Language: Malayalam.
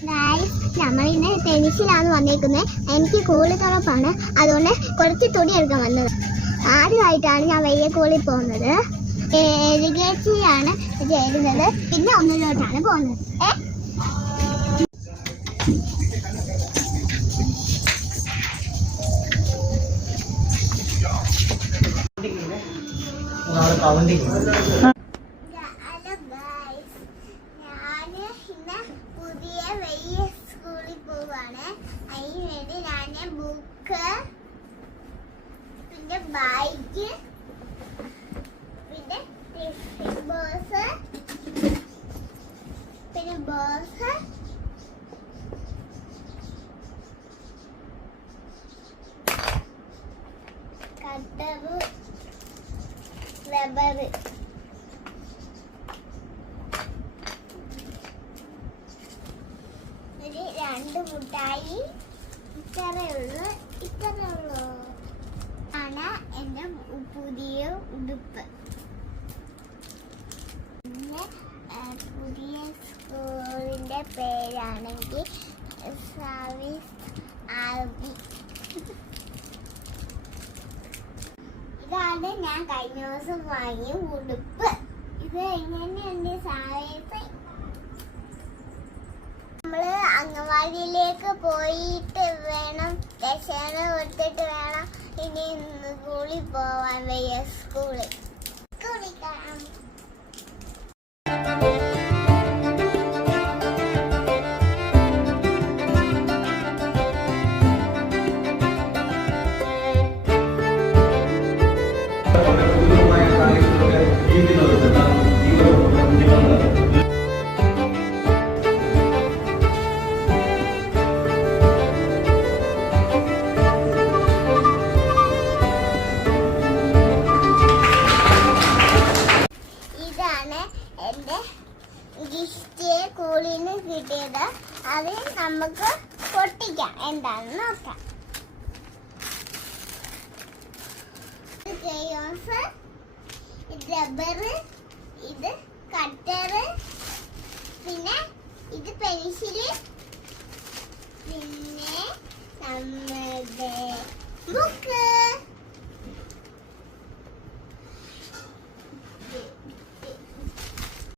നമ്മൾ ഇന്ന് ടെനിസിലാണ് വന്നേക്കുന്നത്. എനിക്ക് കൂളി തുറപ്പാണ്. അതുകൊണ്ട് കുറച്ച് തുണി എടുക്കാൻ വന്നത്. ആദ്യമായിട്ടാണ് ഞാൻ വെയ്യക്കോളിൽ പോകുന്നത്. എഴുകേച്ചിയാണ് ചേരുന്നത് പിന്നെ ഒന്നിലോട്ടാണ് പോകുന്നത്. ഏ? പോവാണ് അതിന് വേണ്ടി ഞാൻ ബുക്ക് പിന്നെ ബൈക്ക് പിന്നെ ടിഫിൻ ബോക്സ് പിന്നെ ബോക്സ് കട്ടറ് റബ്ബറ് ഒരു രണ്ട് മുട്ടായി ഇത്രയുള്ളൂ. ഇത്രയുള്ളൂ. ആണ് എന്റെ പുതിയ ഉടുപ്പ്. പുതിയ സ്കൂളിന്റെ പേരാണെങ്കിൽ സർവീസ് ആർമി. ഇതാണ് ഞാൻ കഴിഞ്ഞ ദിവസം വാങ്ങിയ ഉടുപ്പ്. ഇത് എങ്ങനെയുണ്ട് സാവേസ് നമ്മൾ അംഗൻവാടിയിലേക്ക് പോയിട്ട് വേണം ദശന കൊടുത്തിട്ട് വേണം ഇനി സ്കൂളിൽ പോവാൻ വയ്യ സ്കൂളിൽ സ്കൂളിൽ കാണാം ഗിഫ്റ്റ് കൂളിന് കിട്ടിയത് അത് നമുക്ക് പൊട്ടിക്കാം. എന്താണെന്ന് നോക്കാം. ഇത് റബ്ബർ ഇത് കട്ടർ